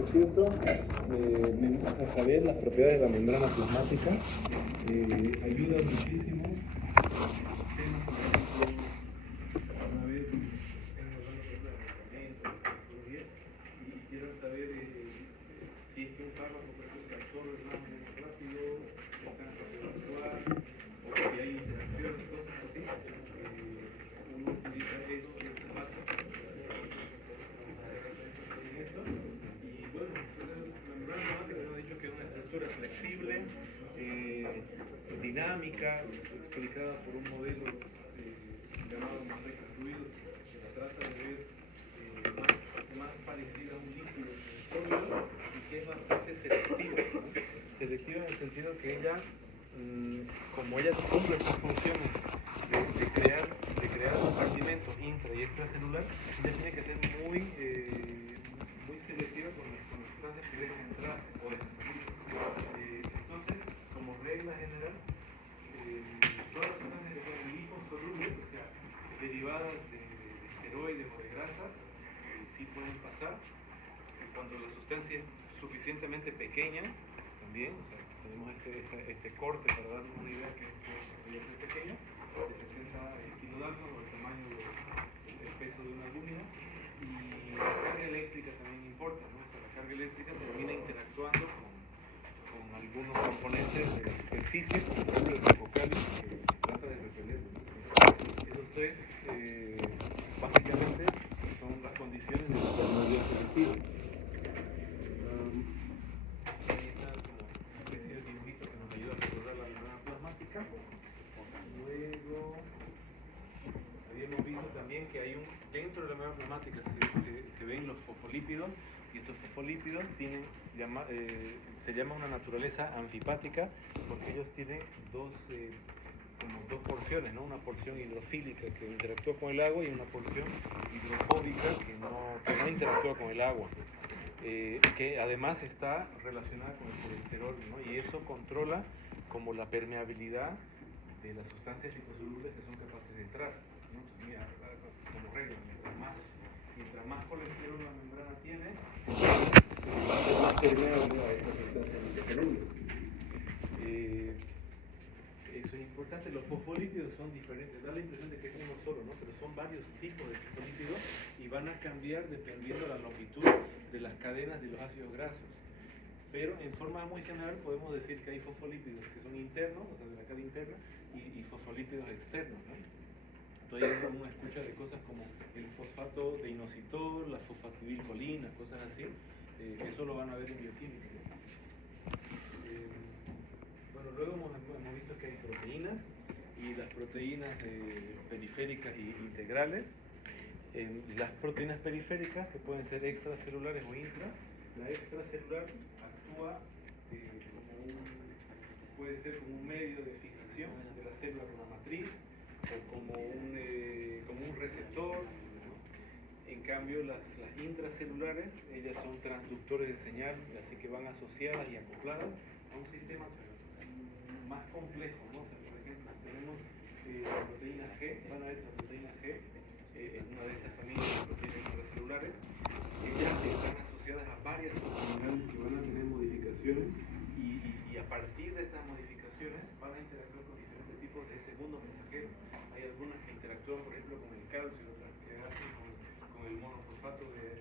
por cierto, me gusta saber las propiedades de la membrana plasmática. Ayuda muchísimo. Una vez tengo hablando de medicamentos, de y quiero saber si es que un fármaco por ejemplo, se absorbe más rápido, si está en rápido actuar, o si hay interacciones, cosas así. Uno utiliza eso en esta base. Y bueno, la membrana plasmática nos ha dicho que es una estructura flexible, dinámica, explicada por un modelo llamado Manrique Fluido, que la trata de ver más parecida a un líquido sólido y que es bastante selectiva, ¿no? Selectiva en el sentido que ella, como ella cumple estas funciones de crear compartimentos intra y extracelular, ella tiene que ser muy selectiva con las sustancias que dejan entrar o entonces, como regla general, todas las sustancias que son liposolubles, o sea, derivadas de esteroides o de grasas, sí pueden pasar. Cuando la sustancia es suficientemente pequeña, también, o sea, tenemos este corte para darnos una idea que es muy pequeño, de 60 kilodaltons o el tamaño del peso de una alúmina, y la carga eléctrica también importa, ¿no? O sea, la carga eléctrica termina interactuando con algunos componentes de la superficie, como por ejemplo el hipocálice, que trata de repeler, ¿no? Esos tres, básicamente, son las condiciones de la permeabilidad selectiva. Ahí está como una especie de dibujito que nos ayuda a recordar la membrana plasmática. Luego, habíamos visto también que hay dentro de la membrana plasmática se ven los fosfolípidos, y estos fosfolípidos se llama una naturaleza anfipática porque ellos tienen como dos porciones, ¿no? Una porción hidrofílica que interactúa con el agua y una porción hidrofóbica que no interactúa con el agua, que además está relacionada con el colesterol, ¿no? Y eso controla como la permeabilidad de las sustancias liposolubles que son capaces de entrar, ¿no? Mira, como regla, mientras más colesterol la membrana tiene, va a ser más permeable a estas sustancias liposolubles. Eso es importante. Los fosfolípidos son diferentes, da la impresión de que es uno solo, ¿no? Pero son varios tipos de fosfolípidos y van a cambiar dependiendo de la longitud de las cadenas de los ácidos grasos. Pero en forma muy general podemos decir que hay fosfolípidos que son internos, o sea, de la cara interna, y fosfolípidos externos, ¿no? Entonces uno escucha de cosas como el fosfato de inositol, la fosfatidilcolina, cosas así, eso lo van a ver en bioquímica, ¿no? Bueno, luego hemos visto que hay proteínas, y las proteínas periféricas e integrales. Las proteínas periféricas, que pueden ser extracelulares o intra, la extracelular actúa puede ser como un medio de fijación de la célula con la matriz, o como un receptor, ¿no? En cambio, las intracelulares, ellas son transductores de señal, así que van asociadas y acopladas a un sistema más complejo, ¿no? O sea, por ejemplo, tenemos la proteína G, van a ver la proteína G, es una de estas familias de proteínas intracelulares, ellas están asociadas a varias subunidades que van a tener modificaciones, y a partir de estas modificaciones van a interactuar con diferentes tipos de segundo mensajero. Hay algunas que interactúan, por ejemplo, con el calcio, otras que hacen con el monofosfato de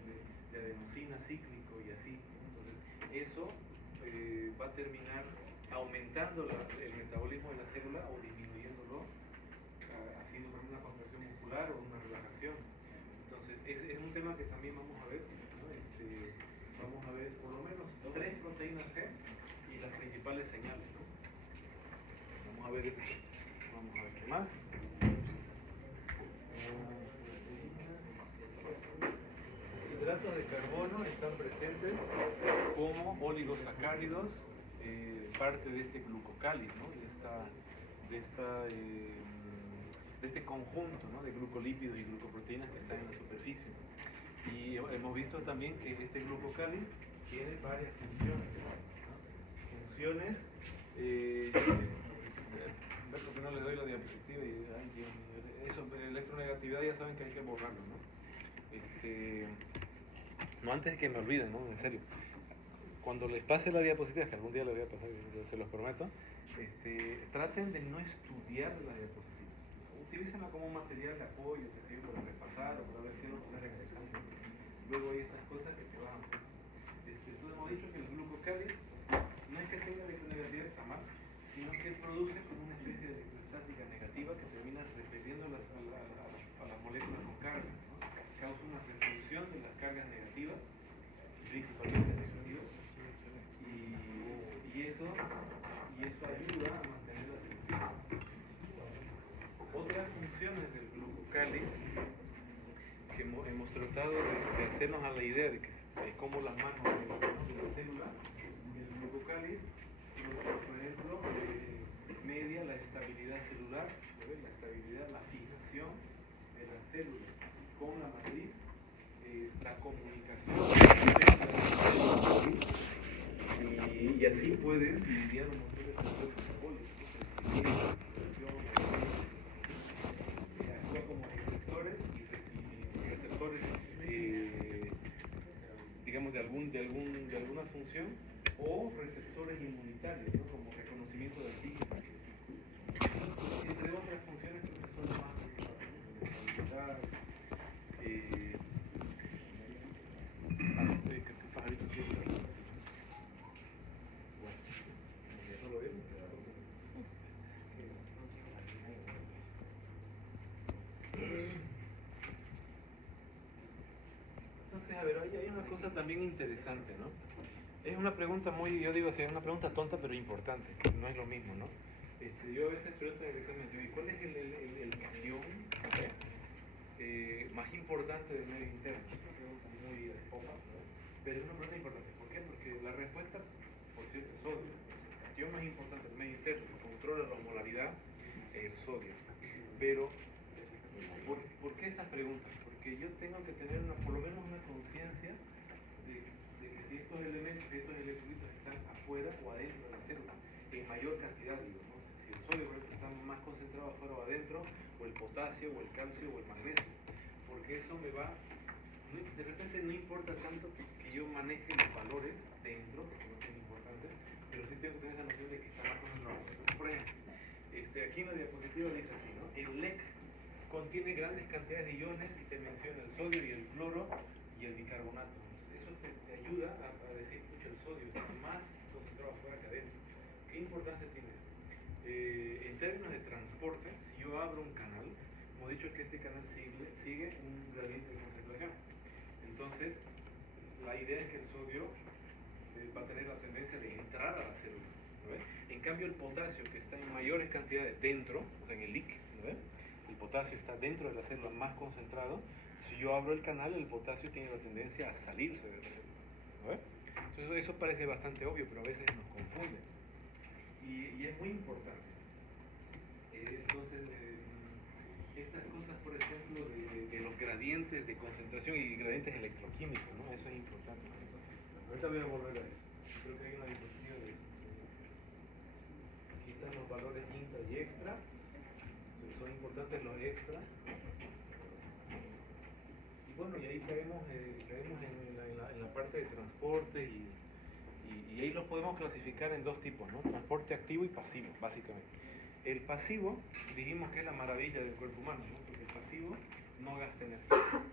adenosina cíclico y así, ¿no? Entonces, eso va a terminar aumentando el metabolismo de la célula o disminuyéndolo, haciendo una contracción muscular o una relajación. Entonces, ese es un tema que también vamos a ver, ¿no? Vamos a ver por lo menos 3 proteínas G y las principales señales, ¿no? Vamos a ver qué más. Hidratos de carbono están presentes como oligosacáridos, parte de este glucocáliz, ¿no? de este conjunto, ¿no? De glucolípidos y glucoproteínas que están en la superficie. Y hemos visto también que este glucocáliz tiene varias funciones, ¿no? Funciones, porque no les doy la diapositiva y ay, Dios mío, eso, electronegatividad ya saben que hay que borrarlo, ¿no? No antes de que me olviden, ¿no? En serio. cuando les pase la diapositiva, que algún día les voy a pasar, se los prometo, traten de no estudiar la diapositiva. Utilícenla como un material de apoyo, que sirve para repasar o para ver qué no poner en el examen. Luego hay estas cosas que te van a poner. Entonces hemos dicho que el glucocáliz no es que tenga electronegatividad, está mal, sino que produce como una especie de electrostática negativa que termina repeliendo a las moléculas con carga, ¿no? Causa una repulsión de las cargas negativas, principalmente negativas, y eso ayuda a mantener la selectividad. Otras funciones del glucocáliz que hemos tratado de hacernos a la idea de cómo las manos de la célula, el glucocáliz, por ejemplo, media la estabilidad celular, ¿ves? La estabilidad, la fijación de la célula con la matriz, la comunicación y así puede mediar un montón de factores metabólicos, crecimiento, actúa como receptores y receptores digamos de alguna función, o receptores inmunitarios, ¿no? Como reconocimiento de antígenos, entre otras funciones que son más principales. Entonces, a ver, hay una cosa también interesante, ¿no? Es una pregunta muy, yo digo así, es una pregunta tonta pero importante, que no es lo mismo, ¿no? Yo a veces pregunto en el examen, ¿cuál es el catión más importante del medio interno? Es una pregunta muy esposa, ¿no? Pero es una pregunta importante. ¿Por qué? Porque la respuesta, por cierto, es sodio. El catión más importante del medio interno, que controla la osmolaridad, es el sodio. Pero, ¿por qué estas preguntas? Porque yo tengo que tener por lo menos una conciencia de que si estos elementos, estos electrolitos están afuera o adentro de la célula, en mayor cantidad, digo, ¿no? Si el sodio, por ejemplo, está más concentrado afuera o adentro, o el potasio, o el calcio, o el magnesio, porque eso me va, de repente no importa tanto que yo maneje los valores dentro, porque no es importante, pero sí tengo que tener esa noción de que está más concentrado. Por ejemplo, aquí en la diapositiva dice así, ¿no? El LEC contiene grandes cantidades de iones y te menciona el sodio y el cloro y el bicarbonato. Eso te ayuda a decir, pucha, el sodio está más concentrado afuera que adentro. ¿Qué importancia tiene eso? En términos de transporte, si yo abro un canal, hemos dicho que este canal sigue un gradiente de concentración. Entonces, la idea es que el sodio va a tener la tendencia de entrar a la célula, ¿no ves? En cambio, el potasio, que está en mayores cantidades dentro, o sea, en el LIC, ¿no ves? El potasio está dentro de la célula más concentrado. Si yo abro el canal, el potasio tiene la tendencia a salirse de la célula, ¿no ves? Entonces, eso parece bastante obvio, pero a veces nos confunde. Y es muy importante. Entonces, estas cosas, por ejemplo, de los gradientes de concentración y gradientes electroquímicos, ¿no? Eso es importante. Ahorita voy a volver a eso. Creo que hay una diapositiva de aquí están los valores intra y extra. Son importantes los extra. Y bueno, y ahí caemos en la parte de transporte y ahí los podemos clasificar en dos tipos, ¿no? Transporte activo y pasivo, básicamente. El pasivo, dijimos que es la maravilla del cuerpo humano, ¿no? Porque el pasivo no gasta energía.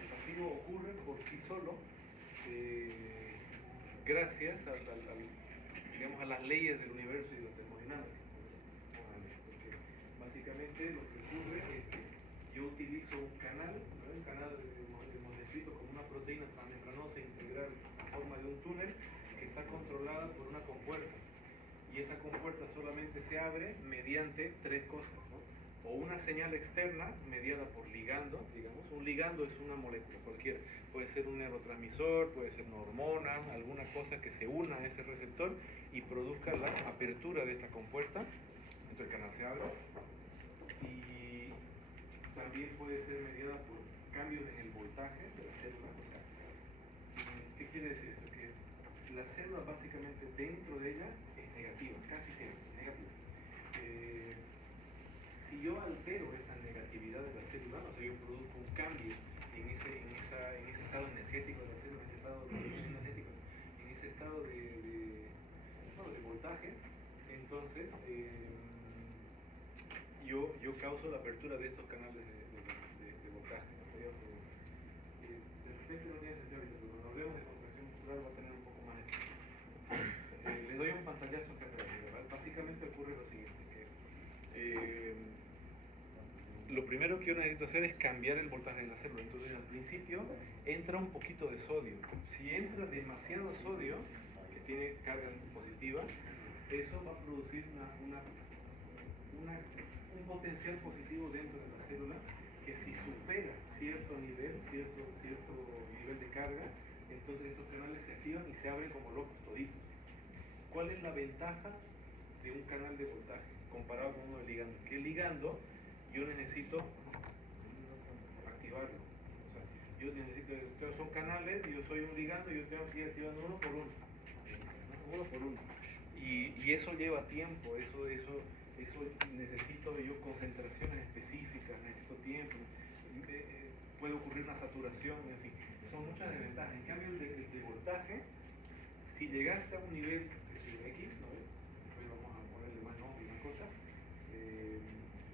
El pasivo ocurre por sí solo gracias digamos, a las leyes del universo y de la termodinámica. Porque básicamente lo que ocurre es que yo utilizo un canal, ¿no? Un canal hemos descrito como una proteína transmembranosa integral en forma de un túnel que está controlada por una compuerta. Y esa compuerta solamente se abre mediante tres cosas, ¿no? O una señal externa mediada por ligando, digamos. Un ligando es una molécula cualquiera. Puede ser un neurotransmisor, puede ser una hormona, alguna cosa que se una a ese receptor y produzca la apertura de esta compuerta. Entonces el canal se abre. Y también puede ser mediada por cambios en el voltaje de la célula. O sea, ¿qué quiere decir esto? Que la célula básicamente dentro de ella es negativa, casi siempre negativa. Si yo altero esa negatividad de la célula, o sea, yo produzco un cambio en ese estado energético de la célula, en ese estado energético, en ese elevado de voltaje, entonces yo causo la apertura de estos canales de voltaje, ¿no? De repente no tiene sentido ahorita, pero cuando hablemos de contracción muscular va a tener un poco más de sentido. Les doy un pantallazo acá atrás, ¿verdad? Básicamente ocurre lo siguiente, que lo primero que yo necesito hacer es cambiar el voltaje de la célula. Entonces al principio entra un poquito de sodio. Si entra demasiado sodio, que tiene carga positiva, eso va a producir un potencial positivo dentro de la célula que si supera cierto nivel de carga, entonces estos canales se activan y se abren como locos toditos. ¿Cuál es la ventaja de un canal de voltaje comparado con uno de ligando? Que el ligando yo necesito activarlo. O sea, yo necesito, son canales, yo soy un ligando y yo tengo que ir activando uno por uno. Y eso lleva tiempo, eso necesito yo concentraciones específicas, necesito tiempo, puede ocurrir una saturación, en fin, son muchas desventajas. En cambio el de voltaje, si llegaste a un nivel X, ¿no? Hoy vamos a ponerle más nombre y más cosas,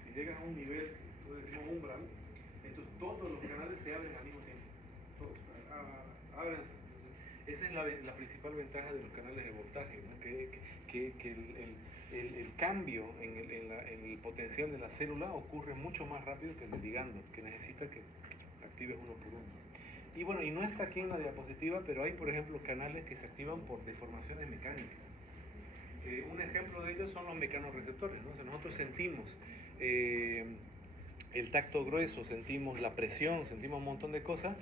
si llegas a un nivel, nosotros decimos umbral, entonces todos los canales se abren al mismo tiempo, todos, ábranse. Esa es la principal ventaja de los canales de voltaje, ¿no? Que el cambio en el potencial de la célula ocurre mucho más rápido que el del ligando, que necesita que actives uno por uno. Y bueno, y no está aquí en la diapositiva, pero hay por ejemplo canales que se activan por deformaciones mecánicas. Un ejemplo de ellos son los mecanorreceptores, ¿no? O sea, nosotros sentimos el tacto grueso, sentimos la presión, sentimos un montón de cosas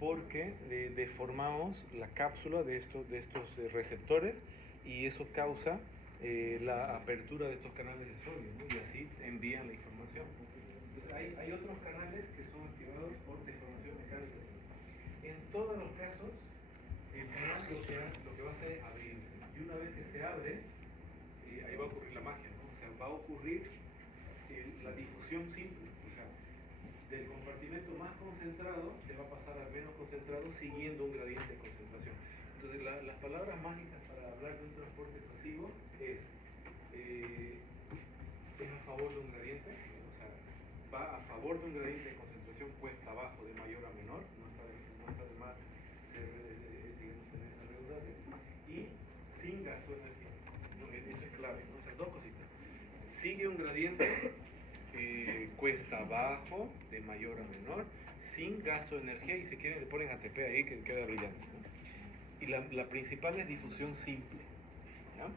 porque deformamos la cápsula de estos receptores y eso causa la apertura de estos canales de sodio, ¿no? Y así envían la información. Entonces hay otros canales que son activados por deformación mecánica. En todos los casos, el canal lo que va a hacer es abrirse. Y una vez que se abre, ahí va a ocurrir la magia, ¿no? O sea, va a ocurrir la difusión simple. O sea, del compartimento más concentrado se va a pasar al menos concentrado siguiendo un gradiente de concentración. Entonces las palabras mágicas para hablar de un transporte pasivo es a favor de un gradiente, o sea, va a favor de un gradiente de concentración cuesta abajo de mayor a menor, no está de más digamos, tener esa redundancia, y sin gasto de energía. No, eso es clave, ¿no? O sea, dos cositas. Sigue un gradiente cuesta abajo de mayor a menor sin gasto de energía y si quieren le ponen ATP ahí que queda brillante, ¿no? Y la principal es difusión simple, ¿ya?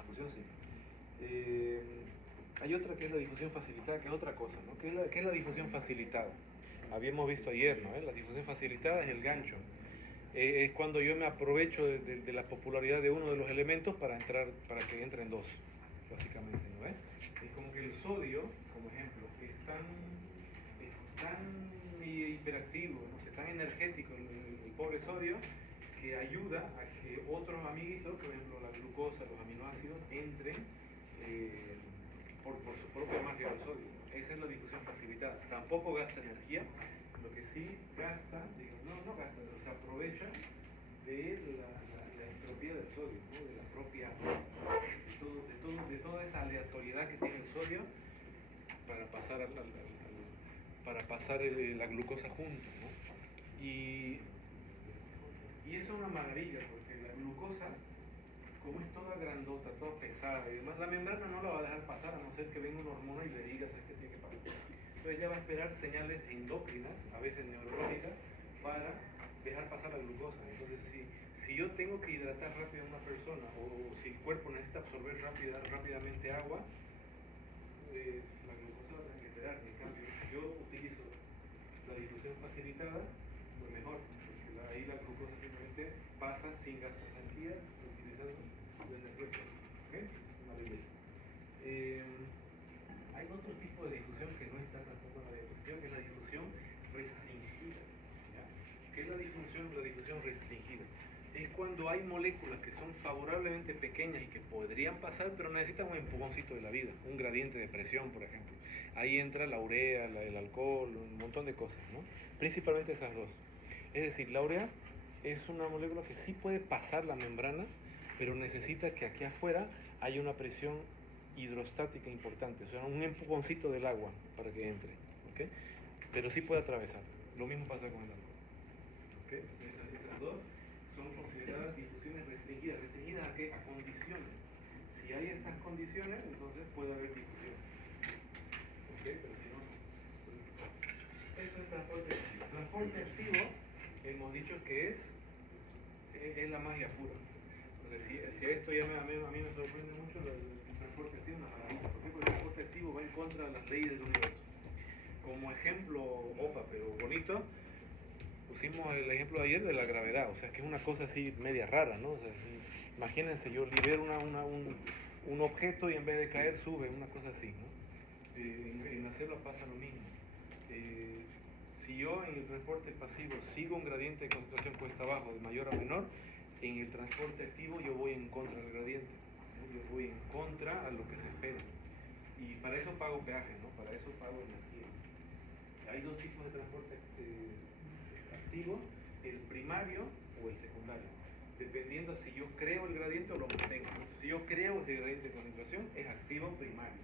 Difusión simple. Hay otra que es la difusión facilitada, que es otra cosa, ¿no? ¿Qué es la difusión facilitada? Habíamos visto ayer, ¿no? La difusión facilitada es el gancho. Es cuando yo me aprovecho de la popularidad de uno de los elementos para que entren dos, básicamente, ¿no ves? Es como que el sodio, como ejemplo, es tan hiperactivo, no sé, tan energético el pobre sodio, que ayuda a que otros amiguitos, por ejemplo la glucosa, los aminoácidos, entren por su propia magia del sodio. Esa es la difusión facilitada. Tampoco gasta energía, lo que sí gasta, no gasta, o sea, aprovecha de la entropía del sodio, ¿no? De la propia, de toda esa aleatoriedad que tiene el sodio para pasar la glucosa junto, ¿no? Y eso es una maravilla, porque la glucosa, como es toda grandota, toda pesada y demás, la membrana no la va a dejar pasar a no ser que venga una hormona y le diga, ¿sabes qué tiene que pasar? Entonces ella va a esperar señales endócrinas, a veces neurológicas, para dejar pasar la glucosa. Entonces si yo tengo que hidratar rápido a una persona o si el cuerpo necesita absorber rápidamente agua, pues la glucosa va a tener que esperar. En cambio, si yo utilizo la difusión facilitada, pues mejor, porque ahí la glucosa simplemente pasa sin gasto de energía, utilizando la energía. ¿Okay? Maravilloso. Hay otro tipo de difusión que no está tampoco en la diapositiva, que es la difusión restringida. ¿Ya? ¿Qué es la difusión restringida? Es cuando hay moléculas que son favorablemente pequeñas y que podrían pasar, pero necesitan un empujoncito de la vida, un gradiente de presión, por ejemplo. Ahí entra la urea, el alcohol, un montón de cosas, ¿no? Principalmente esas dos. Es decir, la urea es una molécula que sí puede pasar la membrana, pero necesita que aquí afuera haya una presión hidrostática importante, o sea, un empujoncito del agua para que entre, ¿ok? Pero sí puede atravesar. Lo mismo pasa con el alcohol, ¿ok? Entonces, esas dos son consideradas difusiones restringidas. ¿Restringidas a qué? A condiciones. Si hay estas condiciones, entonces puede haber difusión. ¿Ok? Pero si no, no. Eso es transporte activo. Transporte activo, hemos dicho que es la magia pura. Entonces, si esto ya a mí me sorprende mucho, el transporte activo es una maravilla. ¿Por qué? Porque el transporte activo va en contra de las leyes del universo. Como ejemplo, opa, pero bonito, pusimos el ejemplo de ayer de la gravedad, o sea, que es una cosa así media rara, ¿no? O sea, imagínense, yo libero un objeto y en vez de caer sube, una cosa así, ¿no? En la célula pasa lo mismo. Si yo en el transporte pasivo sigo un gradiente de concentración cuesta abajo de mayor a menor, en el transporte activo yo voy en contra del gradiente, ¿no? Yo voy en contra a lo que se espera. Y para eso pago peaje, ¿no? Para eso pago energía. Hay dos tipos de transporte activo, el primario o el secundario, dependiendo si yo creo el gradiente o lo mantengo. Entonces, si yo creo ese gradiente de concentración, es activo primario.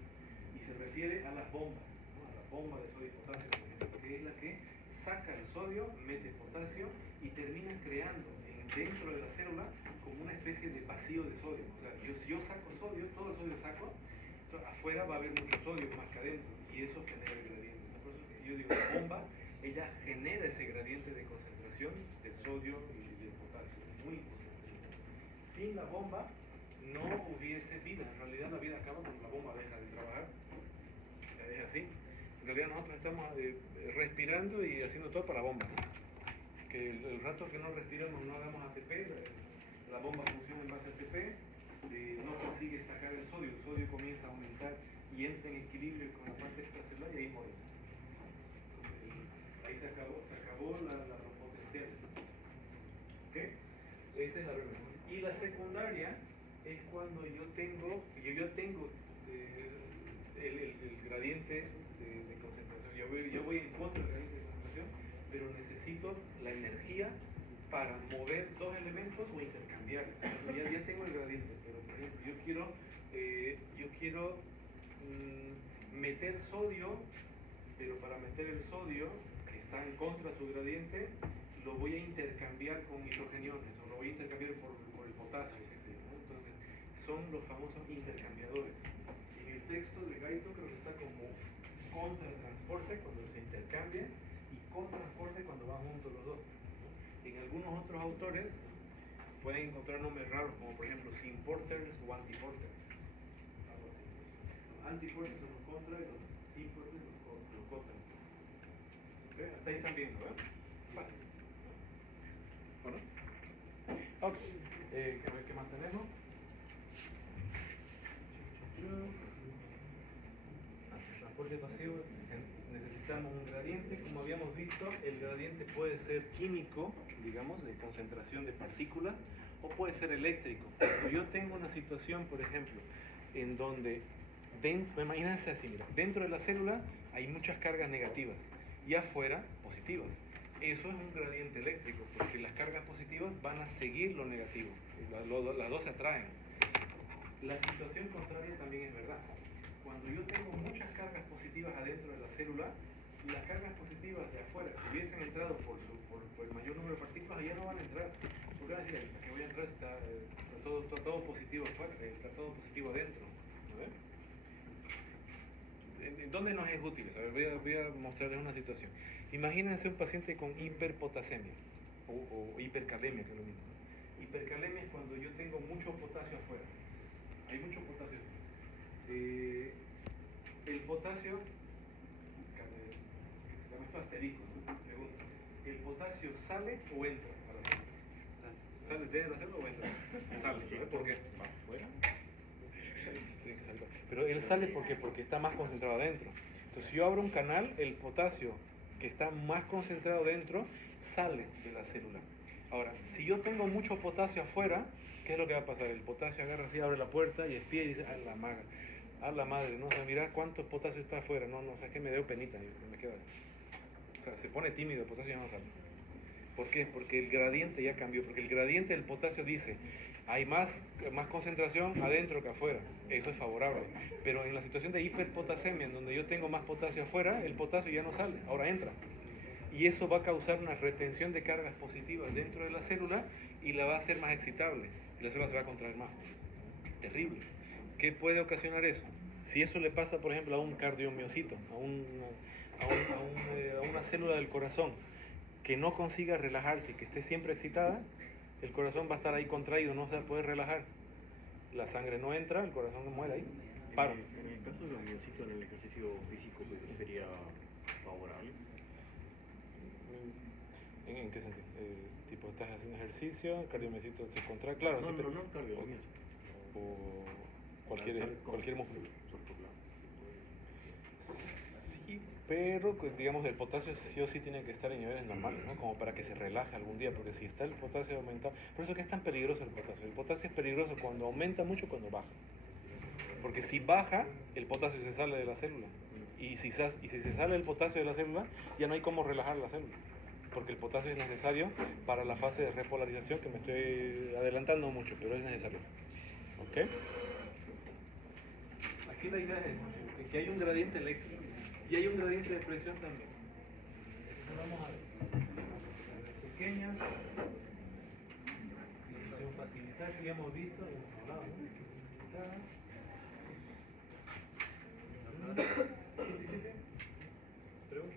Y se refiere a las bombas, ¿no? A la bomba de sodio y potasio, por ejemplo, que es la que saca el sodio, mete potasio y termina creando dentro de la célula como una especie de vacío de sodio. O sea, si yo saco sodio, todo el sodio saco, entonces afuera va a haber mucho sodio más que adentro y eso genera el gradiente. Por eso yo digo, la bomba, ella genera ese gradiente de concentración del sodio y del potasio. Es muy importante. Sin la bomba no hubiese vida. En realidad la vida acaba cuando la bomba deja de trabajar. Es así. En realidad nosotros estamos respirando y haciendo todo para la bomba, ¿no? Que el rato que no respiramos, no hagamos ATP, la bomba funciona en base a ATP, no consigue sacar el sodio comienza a aumentar y entra en equilibrio con la parte extracelular y ahí morimos. Ahí se acabó la potencial. ¿Ok? Esa es la primera. Y la secundaria es cuando yo tengo el gradiente de concentración. Yo voy en contra del gradiente de concentración, pero necesito la energía para mover dos elementos o intercambiar. Ya tengo el gradiente, pero por ejemplo, yo quiero meter sodio, pero para meter el sodio, que está en contra de su gradiente, lo voy a intercambiar con hidrogeniones, o lo voy a intercambiar por el potasio, qué sé yo, ¿no? Entonces, son los famosos intercambiadores. En el texto de Gaito creo que está como contratransporte cuando se intercambia y cotransporte cuando van juntos los dos, ¿no? En algunos otros autores pueden encontrar nombres raros como por ejemplo symporters o antiporters, algo así. Los antiporters son los contra y los symporters los contra. ¿Okay? Hasta ahí están viendo, ¿verdad? Fácil. Bueno. Ok. ¿Qué más tenemos? Transporte pasivo, necesitamos un gradiente. Como habíamos visto, el gradiente puede ser químico, digamos, de concentración de partículas, o puede ser eléctrico. Cuando yo tengo una situación, por ejemplo, en donde, imagínense así, mira, dentro de la célula hay muchas cargas negativas y afuera positivas. Eso es un gradiente eléctrico, porque las cargas positivas van a seguir lo negativo, las dos se atraen. La situación contraria también es verdad. Cuando yo tengo muchas cargas positivas adentro de la célula, las cargas positivas de afuera que hubiesen entrado por el mayor número de partículas ya no van a entrar. Porque van a decir, ¿para qué voy a entrar si está todo positivo afuera, está todo positivo adentro? ¿En dónde nos es útil? A ver, voy a mostrarles una situación. Imagínense un paciente con hiperpotasemia o hipercalemia, que es lo mismo. Hipercalemia es cuando yo tengo mucho potasio afuera. Hay mucho potasio. El potasio, que se llama esto asterisco, ¿no? Pregunta, ¿el potasio sale o entra a la célula? ¿Sale desde la célula o entra? Sale, ¿sabes por qué? ¿Va afuera? Pero él sale porque está más concentrado adentro. Entonces, si yo abro un canal, el potasio que está más concentrado dentro sale de la célula. Ahora, si yo tengo mucho potasio afuera, ¿qué es lo que va a pasar? El potasio agarra así, abre la puerta y espía y dice, a la madre, ¿no? O sea, mira cuánto potasio está afuera, no, o sea, es que me dio penita, yo me quedo ahí. O sea, se pone tímido, el potasio ya no sale. ¿Por qué? Porque el gradiente ya cambió, porque el gradiente del potasio dice, hay más concentración adentro que afuera, eso es favorable. Pero en la situación de hiperpotasemia, en donde yo tengo más potasio afuera, el potasio ya no sale, ahora entra. Y eso va a causar una retención de cargas positivas dentro de la célula y la va a hacer más excitable. Y la célula se va a contraer más. Terrible. ¿Qué puede ocasionar eso? Si eso le pasa, por ejemplo, a un cardiomiocito, a una célula del corazón, que no consiga relajarse y que esté siempre excitada, el corazón va a estar ahí contraído, no se va a poder relajar. La sangre no entra, el corazón muere ahí. Paro. En el caso de los miocitos en el ejercicio físico, pues, ¿sería favorable? ¿En qué sentido? Tipo, estás haciendo ejercicio, el cardiomiocito se contrae, claro. No, sí, pero, no cardiomiocito. o cualquier músculo. Sí, pero pues, digamos el potasio sí o sí tiene que estar en niveles normales, ¿no? Como para que se relaje algún día, porque si está el potasio aumentado, por eso es que es tan peligroso el potasio. El potasio es peligroso cuando aumenta mucho, cuando baja. Porque si baja, el potasio se sale de la célula. Y si se sale el potasio de la célula, ya no hay cómo relajar la célula. Porque el potasio es necesario para la fase de repolarización, que me estoy adelantando mucho, pero es necesario. ¿Ok? Aquí la idea es que hay un gradiente eléctrico y hay un gradiente de presión también. Vamos a ver. Pequeña. Difusión facilitada que ya hemos visto, hemos hablado, ¿no? Facilitada. ¿Quién dice qué? ¿Pregunta?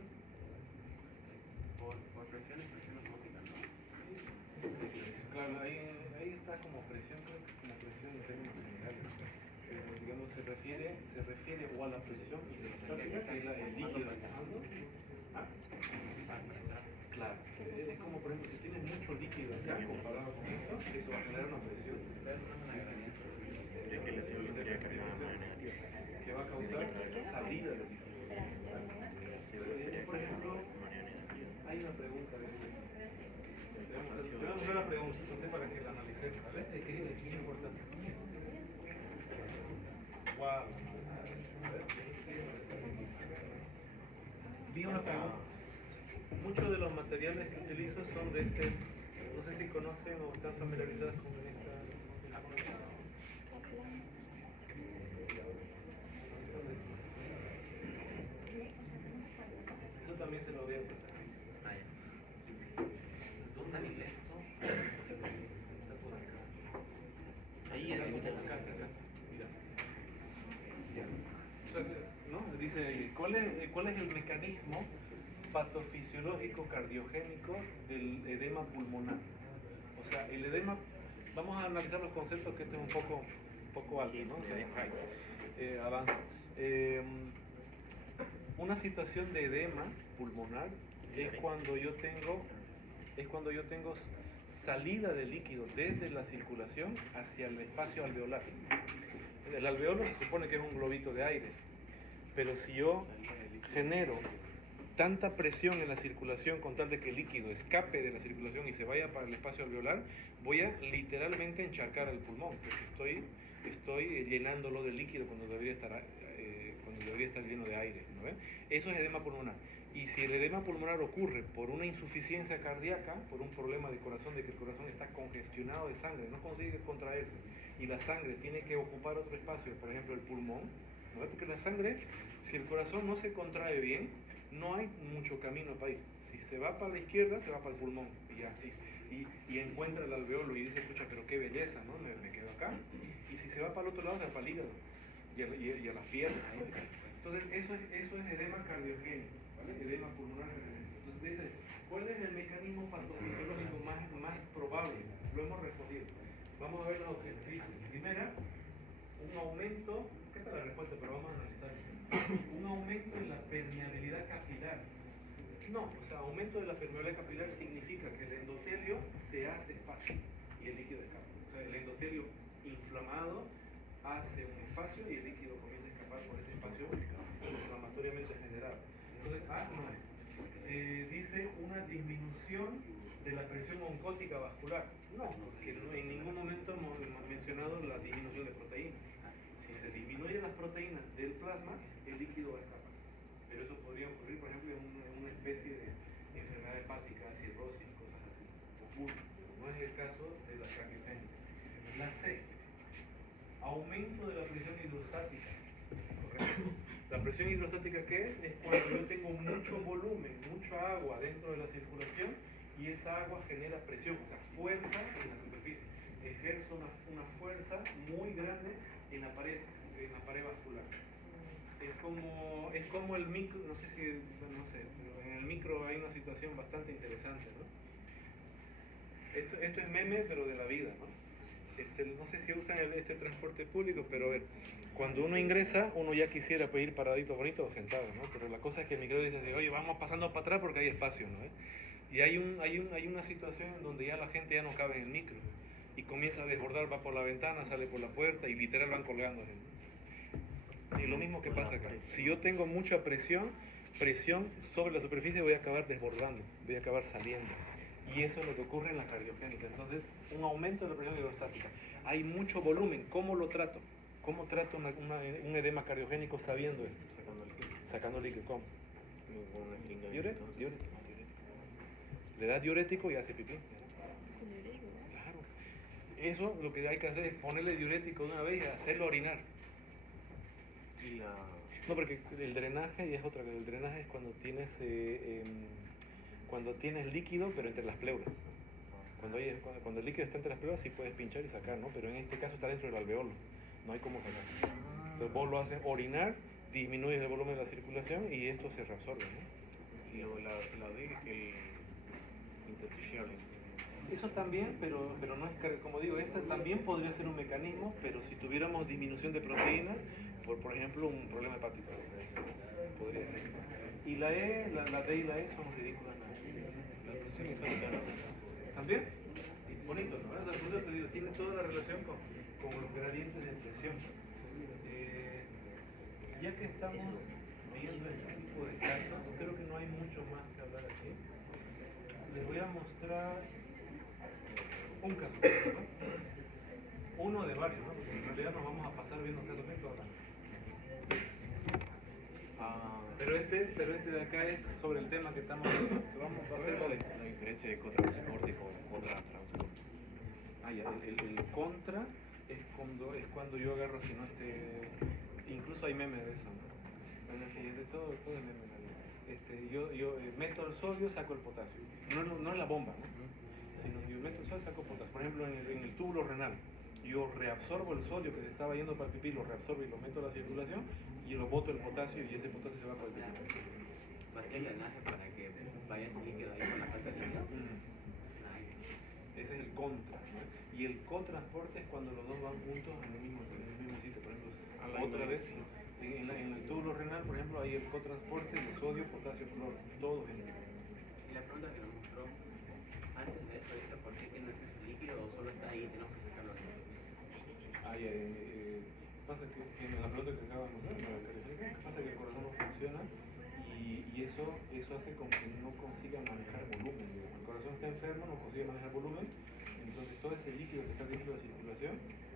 Por presión osmótica, ¿no? Claro, ahí está como presión, creo que como presión en términos generales. Digamos, se refiere o a la presión hidrostática, que es el líquido. Claro, es como por ejemplo, si tienes mucho líquido acá comparado con esto, eso va a generar una presión. Ya que la célula estaría cargada de manera negativa. Que va a causar salida de líquido. Por ejemplo, hay una pregunta de tenemos una pregunta para que la analicemos, ¿vale? Es que es muy importante. Wow. Vi una pregunta. Muchos de los materiales que utilizo son de este, no sé si conocen o están familiarizados con esta. Eso también se lo voy a contar. ¿Dónde está en inglés? Está por acá. Ahí en acá. Mira. ¿No? Dice ahí, ¿cuál es el mecanismo patofisiológico cardiogénico del edema pulmonar? O sea, el edema, vamos a analizar los conceptos, que este es un poco alto, ¿no? O sea, avanza. Una situación de edema pulmonar es cuando yo tengo salida de líquido desde la circulación hacia el espacio alveolar. El alveolo se supone que es un globito de aire, pero si yo genero tanta presión en la circulación con tal de que el líquido escape de la circulación y se vaya para el espacio alveolar, voy a literalmente encharcar el pulmón, porque estoy llenándolo de líquido cuando debería estar lleno de aire, ¿no ven? Eso es edema pulmonar. Y si el edema pulmonar ocurre por una insuficiencia cardíaca, por un problema de corazón, de que el corazón está congestionado de sangre, no consigue contraerse, y la sangre tiene que ocupar otro espacio, por ejemplo el pulmón, ¿no? Porque la sangre, si el corazón no se contrae bien, no hay mucho camino para ir. Si se va para la izquierda, se va para el pulmón, y así. Y encuentra el alveolo y dice, escucha, pero qué belleza, ¿no? Me quedo acá. Y si se va para el otro lado, se va para el hígado y a las piernas, ¿no? Entonces, eso es edema cardiogénico, ¿vale? Edema pulmonar. Entonces, dice, ¿cuál es el mecanismo patofisiológico más probable? Lo hemos respondido. Vamos a ver las opciones. Primera, un aumento, esta es la respuesta, pero vamos a analizar. Un aumento en la permeabilidad capilar. No, o sea, aumento de la permeabilidad capilar significa que el endotelio se hace espacio y el líquido escapa. O sea, el endotelio inflamado hace un espacio y el líquido comienza a escapar por ese espacio inflamatoriamente generado. Entonces, no es. Dice una disminución de la presión oncótica vascular. No, porque en ningún momento hemos mencionado la disminución de proteínas. Si se disminuyen las proteínas del plasma, el líquido va a escapar. Pero eso podría ocurrir, por ejemplo, en una especie de enfermedad hepática, cirrosis, cosas así. caso de la cardiogénica. La C, aumento de la presión hidrostática. Correcto. ¿La presión hidrostática qué es? Es cuando yo tengo mucho volumen, mucha agua dentro de la circulación y esa agua genera presión, o sea, fuerza en la superficie. Ejerce una fuerza muy grande en la pared vascular. Es como el micro, no sé si, no sé, pero en el micro hay una situación bastante interesante, ¿no? Esto es meme, pero de la vida, ¿no? No sé si usan este transporte público, pero a ver, cuando uno ingresa, uno ya quisiera pues, ir paradito bonito o sentado, ¿no? Pero la cosa es que el micro dice, oye, vamos pasando para atrás porque hay espacio, ¿no? Y hay una situación en donde ya la gente ya no cabe en el micro y comienza a desbordar, va por la ventana, sale por la puerta y literal van colgándose, ¿no? Y lo mismo que pasa acá. Si yo tengo mucha presión sobre la superficie, voy a acabar desbordando, voy a acabar saliendo. Y eso es lo que ocurre en la cardiogénica. Entonces, un aumento de la presión hidrostática. Hay mucho volumen. ¿Cómo lo trato? ¿Cómo trato un edema cardiogénico sabiendo esto? Sacando líquido. Sacando líquido, ¿cómo? Con una jeringa. Diurético. Le da diurético y hace pipí. Claro. Eso lo que hay que hacer es ponerle diurético de una vez y hacerlo orinar. Y la... No, porque el drenaje y es otra cosa. El drenaje es cuando tienes líquido, pero entre las pleuras. Cuando el líquido está entre las pleuras, sí puedes pinchar y sacar, ¿no? Pero en este caso está dentro del alveolo. No hay cómo sacar. Entonces vos lo haces orinar, disminuyes el volumen de la circulación y esto se reabsorbe, ¿no? Y la D es el intersticial. Eso también, pero no es que, como digo, este también podría ser un mecanismo, pero si tuviéramos disminución de proteínas, por ejemplo, un problema hepático, podría ser. Y la E, la D y la E son ridículas. ¿También? Bonito, ¿no? O sea, por eso te digo, tiene toda la relación con los gradientes de presión. Ya que estamos viendo este tipo de casos, creo que no hay mucho más que hablar aquí. Les voy a mostrar un caso, ¿no? Uno de varios, ¿no? Porque en realidad nos vamos a pasar viendo casos de todas. Pero este de acá es sobre el tema que estamos viendo. Vamos a hacer La diferencia de contratransporte con contratransporte. Ya, el contra es cuando yo agarro, si no incluso hay memes de eso, ¿no? Bueno, sí, de todo es meme. Yo meto el sodio, saco el potasio. No es la bomba, ¿no? Sino yo meto el sodio, saco el potasio. Por ejemplo, en el túbulo renal, yo reabsorbo el sodio que se estaba yendo para el pipí, lo reabsorbo y lo meto a la circulación y lo boto el potasio y ese potasio se va para el pipí. Más que el drenaje para que vaya ese líquido ahí con la falta de líquido. Ese es el contra, ¿no? Y el cotransporte es cuando los dos van juntos en el mismo sitio. Por ejemplo, otra vez, en el túbulo renal, por ejemplo, hay el cotransporte de sodio, potasio, cloro, todos en el. Y la pregunta que nos mostró antes de eso dice por qué tiene acceso líquido o solo está ahí y tenemos que sacarlo. Pasa que en la pregunta que acabamos de hacer, pasa que el corazón no funciona y eso hace con que no consiga manejar volumen. El corazón está enfermo, no consigue manejar volumen, entonces todo ese líquido que está dentro de la circulación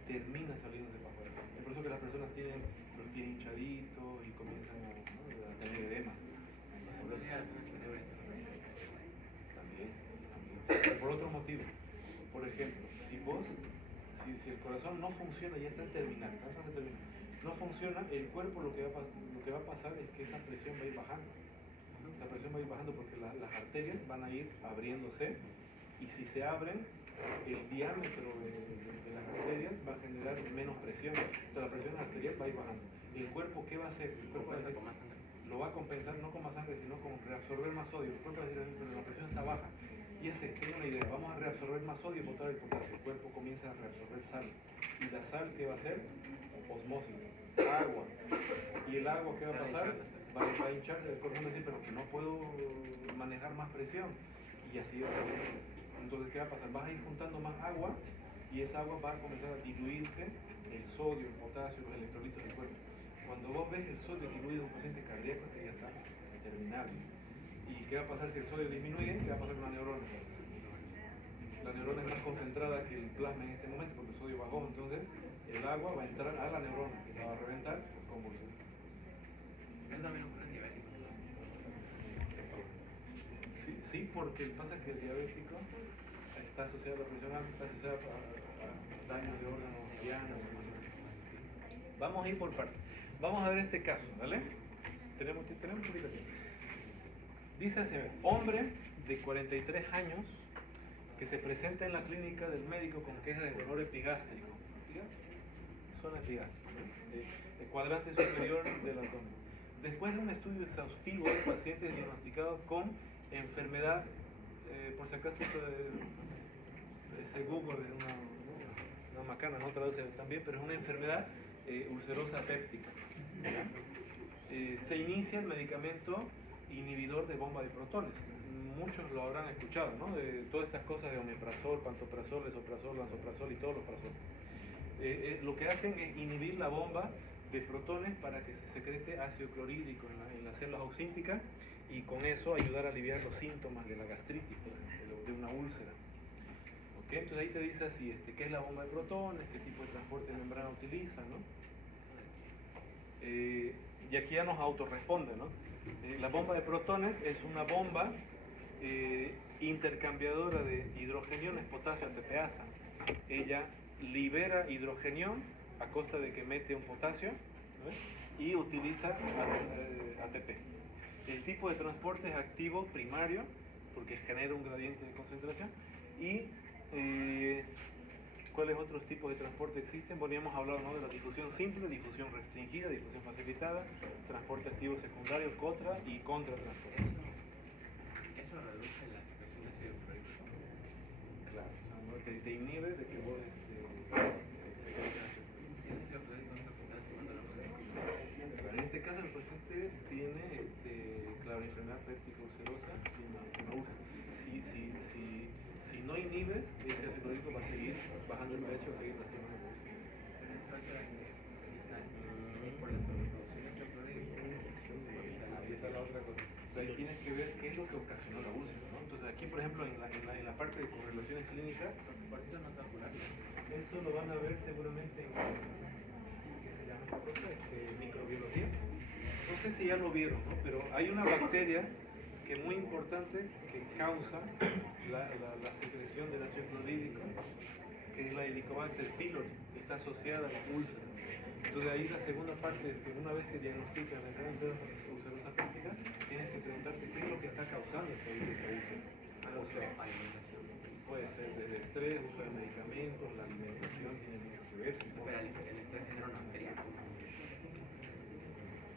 termina saliéndose para afuera. Es por eso que las personas tienen los pies hinchaditos y comienzan a tener edema. También. Pero por otro motivo, por ejemplo, si el corazón no funciona, ya está en terminal, no funciona, el cuerpo lo que va a pasar es que esa presión va a ir bajando. La presión va a ir bajando porque las arterias van a ir abriéndose y si se abren, el diámetro de las arterias va a generar menos presión. Entonces la presión arterial va a ir bajando. ¿El cuerpo qué va a hacer? El cuerpo va a hacer, lo va a compensar no con más sangre, sino con reabsorber más sodio. El cuerpo va a decir, pero la presión está baja. Y tengo una idea, vamos a reabsorber más sodio y botar el potasio. El cuerpo comienza a reabsorber sal. ¿Y la sal qué va a hacer? Osmosis, agua. ¿Y el agua qué va a pasar? Va a hinchar, el corazón va a decir, pero que no puedo manejar más presión. Y así va a ser. Entonces, ¿qué va a pasar? Vas a ir juntando más agua y esa agua va a comenzar a diluirte el sodio, el potasio, los electrolitos del cuerpo. Cuando vos ves el sodio diluido en un paciente cardíaco, que ya está terminal. ¿Y qué va a pasar si el sodio disminuye? ¿Qué va a pasar con la neurona? La neurona es más concentrada que el plasma en este momento porque el sodio bajó, entonces el agua va a entrar a la neurona, que la va a reventar por convulsión. Eso también ocurre en diabéticos. Sí, porque pasa que el diabético está asociada a la presión alta, está asociada a daños de órganos medianos. Vamos a ir por partes. Vamos a ver este caso, ¿vale? Tenemos un poquito de tiempo. Dice así, hombre de 43 años que se presenta en la clínica del médico con quejas de dolor epigástrico. Zona epigástrica, ¿no? El cuadrante superior del abdomen. Después de un estudio exhaustivo, el paciente es diagnosticado con enfermedad, por si acaso ese Google es una macana, no traduce también, pero es una enfermedad ulcerosa péptica. Se inicia el medicamento inhibidor de bomba de protones. Muchos lo habrán escuchado, ¿no? De todas estas cosas de omeprazol, pantoprazol, esomeprazol, lansoprazol y todos los prazoles. Lo que hacen es inhibir la bomba de protones para que se secrete ácido clorhídrico en las células oxínticas y con eso ayudar a aliviar los síntomas de la gastritis, por ejemplo, de una úlcera. ¿Okay? Entonces ahí te dice así, qué es la bomba de protones, qué tipo de transporte de membrana utiliza, ¿no? Y aquí ya nos autorresponde, ¿no? La bomba de protones es una bomba intercambiadora de hidrogeniones, potasio, ATPasa. Ella libera hidrogenión a costa de que mete un potasio, ¿no? Y utiliza ATP. El tipo de transporte es activo primario porque genera un gradiente de concentración. Y ¿cuáles otros tipos de transporte existen? Bueno, ya hemos hablado, ¿no?, de la difusión simple, difusión restringida, difusión facilitada, transporte activo secundario, contra y contratransporte. Eso reduce la secreción de ácido clorhídrico. Claro, ¿no? Te inhibe de que vos secretes ácido clorhídrico. Si el ácido clorhídrico no está tomando la usa. Claro, en este caso el paciente tiene claro, enfermedad péptica ulcerosa y una úlcera. Si no inhibes, ese ácido clorhídrico va a seguir bajando el pH, va a seguir lastimando la úlcera. Pero eso hace precisamente por la sobreproducción de ácido clorhídrico. Ahí está la otra cosa. O sea, ahí tienes que ver qué es lo que ocasionó la úlcera, ¿no? Entonces aquí, por ejemplo, en la parte de correlaciones clínicas, Por eso no está ocular. eso lo van a ver seguramente en ¿qué se llama esta cosa? Microbiología. No sé si ya lo vieron, ¿no? Pero hay una bacteria que es muy importante que causa la secreción del ácido clorhídrico, que es la Helicobacter pylori, que está asociada a la úlcera. Entonces ahí la segunda parte es que una vez que diagnosticas la enfermedad ulcerosa péptica, tienes que preguntarte qué es lo que está causando esta úlcera. O sea, puede ser desde estrés, uso de medicamentos, la alimentación tiene mucho que ver. Pero el estrés genera una bacteria.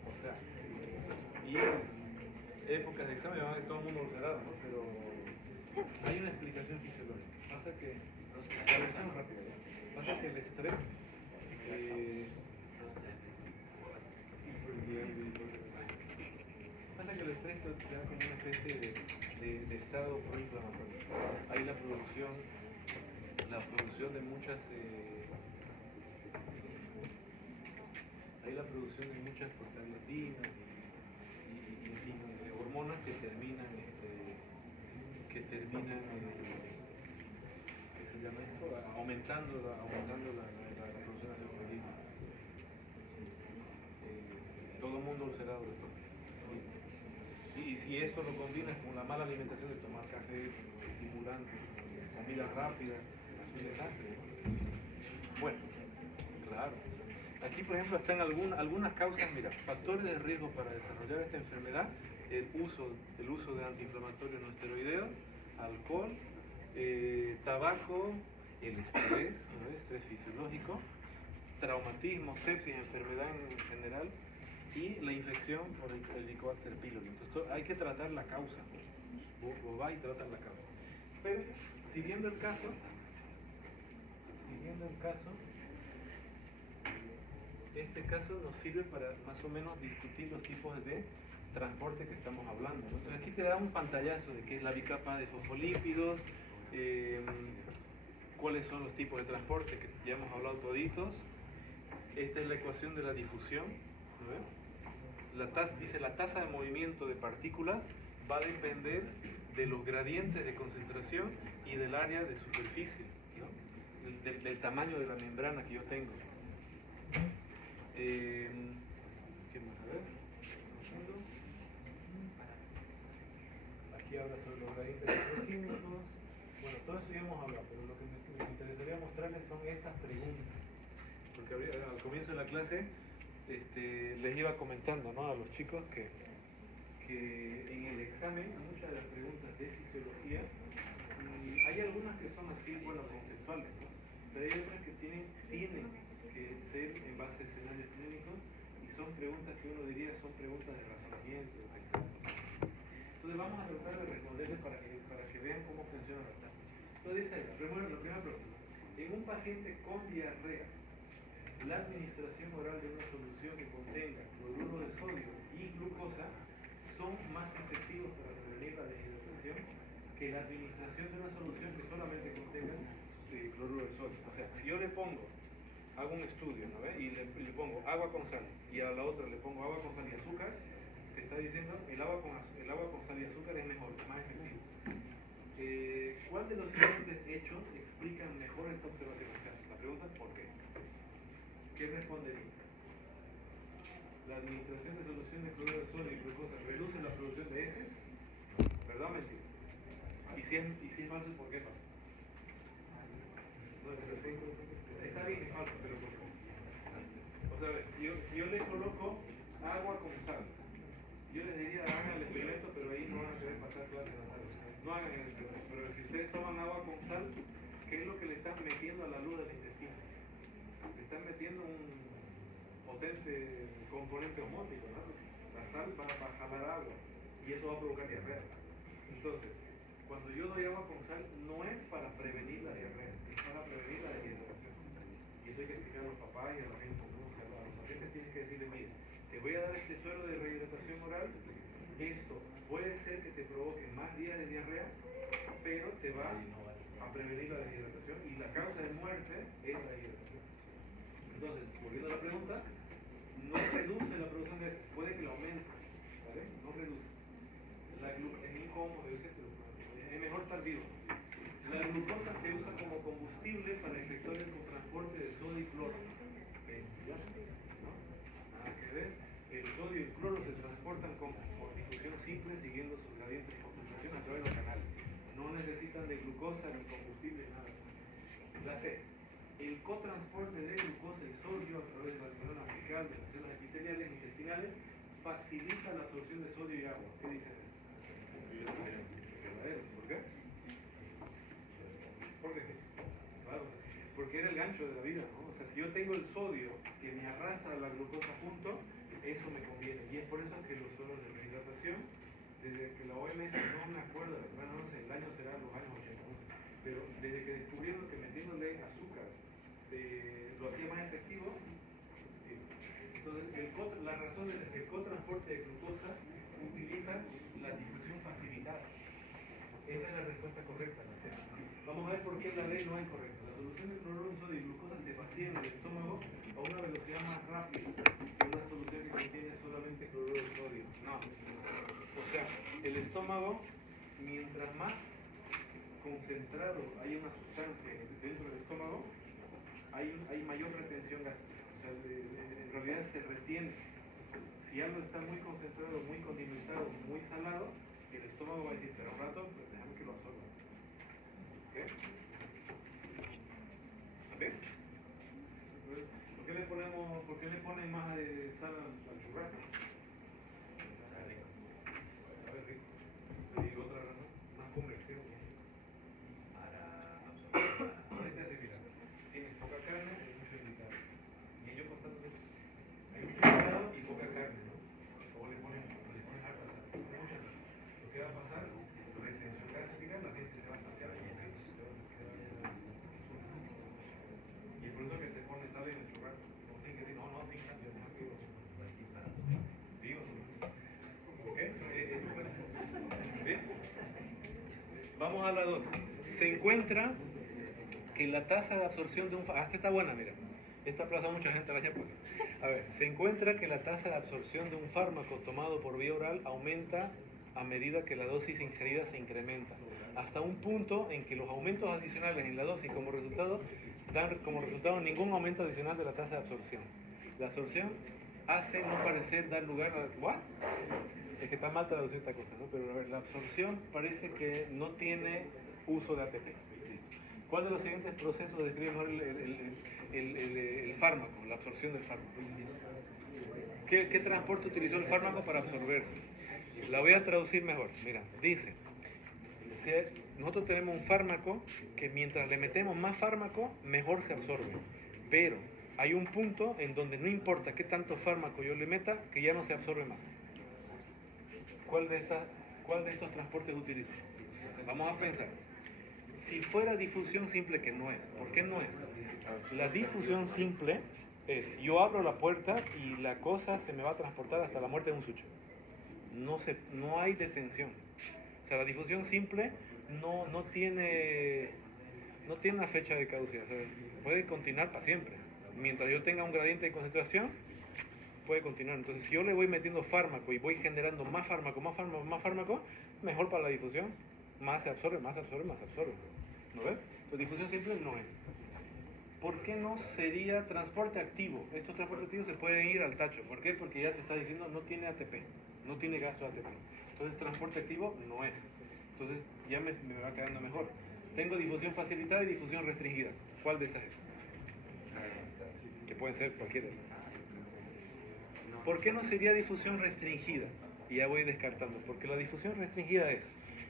O sea, y épocas de examen van a ver todo el mundo ulcerado, ¿no? Pero hay una explicación fisiológica. Pasa que, la versión rápida, ¿no? Pasa que el estrés pasa que el estrés te da como una especie de estado proinflamatorio. Hay la producción de muchas prostaglandinas y en fin, hormonas que terminan ¿qué se llama esto? Aumentando la producción de adrenalina. Todo el mundo ulcerado de todo. Y si esto lo combinas con la mala alimentación de tomar café, estimulantes, comida rápida, es un desastre, ¿no? Bueno, claro. Aquí, por ejemplo, están algunas causas, mira, factores de riesgo para desarrollar esta enfermedad: el uso de antiinflamatorios no esteroideos, alcohol, tabaco, el estrés, ¿no? Estrés fisiológico, traumatismo, sepsis, enfermedad en general, y la infección por el Helicobacter pylori. Entonces hay que tratar la causa. Vos vas y tratas la causa. Pero siguiendo el caso, este caso nos sirve para más o menos discutir los tipos de transporte que estamos hablando, ¿no? Entonces aquí te da un pantallazo de qué es la bicapa de fosfolípidos, cuáles son los tipos de transporte que ya hemos hablado toditos. Esta es la ecuación de la difusión, ¿no? Dice la tasa de movimiento de partículas va a depender de los gradientes de concentración y del área de superficie, ¿no? del tamaño de la membrana que yo tengo. ¿Qué más? A ver. Aquí habla sobre los gradientes electroquímicos. Bueno, todo esto ya hemos hablado, pero lo que me interesaría mostrarles son estas preguntas. Porque al comienzo de la clase les iba comentando, ¿no?, a los chicos que en el examen, muchas de las preguntas de fisiología, hay algunas que son así, bueno, conceptuales, ¿no? Pero hay otras que tienen que ser en base a escenarios clínicos y son preguntas que uno diría son preguntas de razonamiento, etc. Entonces vamos a tratar de responderles para que vean cómo funciona la tabla. Entonces dice, la primera pregunta, en un paciente con diarrea, la administración oral de una solución que contenga cloruro de sodio y glucosa son más efectivos para prevenir la deshidratación que la administración de una solución que solamente contenga cloruro de sodio. O sea, si yo hago un estudio, ¿no ve? Y le pongo agua con sal y a la otra le pongo agua con sal y azúcar, te está diciendo el agua con sal y azúcar es mejor, es más efectivo. ¿Cuál de los siguientes hechos explican mejor esta observación? O sea, la pregunta es ¿por qué? ¿Qué respondería? La administración de solución de cloruro de sodio y glucosa reduce la producción de heces, ¿verdad o mentira? Y si es falso, ¿por qué falso? No, está bien, es falso, pero ¿por qué? O sea, si yo le coloco agua con sal, yo les diría hagan el experimento, pero ahí no van a querer pasar clases de la tarde. No hagan el experimento, pero si ustedes toman agua con sal, ¿qué es lo que le están metiendo a la luz del intestino? Le están metiendo un potente componente osmótico, ¿no? La sal va a jalar agua y eso va a provocar diarrea. Entonces, cuando yo doy agua con sal, no es para prevenir la diarrea, es para prevenir la deshidratación. Y eso hay que explicar a los papás y a la gente, ¿no? O sea, a los pacientes tienes que decirle, mire, te voy a dar este suero de rehidratación oral, esto puede ser que te provoque más días de diarrea, pero te va a prevenir la deshidratación y la causa de muerte es la deshidratación. Entonces, volviendo a la pregunta, no reduce la producción de heces, puede que lo aumente, ¿vale? No reduce. Es incómodo, yo sé que es mejor estar vivo. La glucosa se usa como combustible para efectuar el transporte de sodio y cloro. ¿No? Nada que ver. El sodio y el cloro se transportan por difusión simple siguiendo sus gradientes de concentración a través de los canales. No necesitan de glucosa ni combustible, nada. La C. El cotransporte de glucosa y sodio a través de la membrana apical de las células epiteliales e intestinales facilita la absorción de sodio y agua. ¿Qué dice eso? ¿Por qué? Porque sí. Claro, porque era el gancho de la vida, ¿no? O sea, si yo tengo el sodio que me arrastra a la glucosa junto, eso me conviene. Y es por eso que los sueros de rehidratación, desde que la OMS, no me acuerdo, bueno, no sé, el año será los años 81, pero desde que descubrieron que metiéndole azúcar lo hacía más efectivo, entonces la razón es que el cotransporte de glucosa utiliza la difusión facilitada. Esa es la respuesta correcta, la C. Vamos a ver por qué la D no es correcta. La solución de cloruro de sodio y glucosa se vacía en el estómago a una velocidad más rápida que una solución que contiene solamente cloruro de sodio. No. O sea, el estómago, mientras más concentrado hay una sustancia dentro del estómago, hay mayor retención gástrica. O sea, en realidad se retiene. Si algo está muy concentrado, muy condimentado, muy salado, el estómago va a decir, pero un rato, pues déjame que lo absorba. ¿Ok? ¿Ok? ¿Por qué le ponen más sal al churrasco? Sabe rico. Y otra razón, más conversión. Para absorber. Ahorita se mira, tienes poca carne y mucho invitado. Y ellos constantemente hay mucho invitado y poca carne, ¿no? O le ponen harta sal. Lo que va a pasar, retención gástrica, la gente se va a saciar y es por eso que te pones sal en el churrasco. No tienes que decir, no, sin sal, yo tengo que vivo. ¿Ok? Bien. Vamos a la 2. Se encuentra que la tasa de absorción de un fármaco, esta está buena, mira, esta aplaza a mucha gente, gracias pues. A ver, se encuentra que la tasa de absorción de un fármaco tomado por vía oral aumenta a medida que la dosis ingerida se incrementa, hasta un punto en que los aumentos adicionales en la dosis como resultado dan como resultado ningún aumento adicional de la tasa de absorción. La absorción hace no parecer dar lugar a... ¿What? Es que está mal traducida esta cosa, ¿no? Pero a ver, la absorción parece que no tiene uso de ATP. ¿Cuál de los siguientes procesos describe mejor el fármaco, la absorción del fármaco? ¿Qué transporte utilizó el fármaco para absorberse? La voy a traducir mejor. Mira, dice, nosotros tenemos un fármaco que mientras le metemos más fármaco, mejor se absorbe. Pero hay un punto en donde no importa qué tanto fármaco yo le meta, que ya no se absorbe más. ¿Cuál de estos transportes utilizo? Vamos a pensar. Si fuera difusión simple, que no es. ¿Por qué no es? La difusión simple es, yo abro la puerta y la cosa se me va a transportar hasta la muerte de un sucho. No hay detención. O sea, la difusión simple no tiene una fecha de caducidad. O sea, puede continuar para siempre. Mientras yo tenga un gradiente de concentración, puede continuar. Entonces, si yo le voy metiendo fármaco y voy generando más fármaco, mejor para la difusión. Más se absorbe. ¿No ves? Pero difusión simple no es. ¿Por qué no sería transporte activo? Estos transportes activos se pueden ir al tacho. ¿Por qué? Porque ya te está diciendo no tiene ATP, no tiene gasto de ATP. Entonces transporte activo no es. Entonces ya me va quedando mejor. Tengo difusión facilitada y difusión restringida. ¿Cuál de esas es? Que pueden ser cualquiera. ¿Por qué no sería difusión restringida? Y ya voy descartando. Porque la difusión restringida es,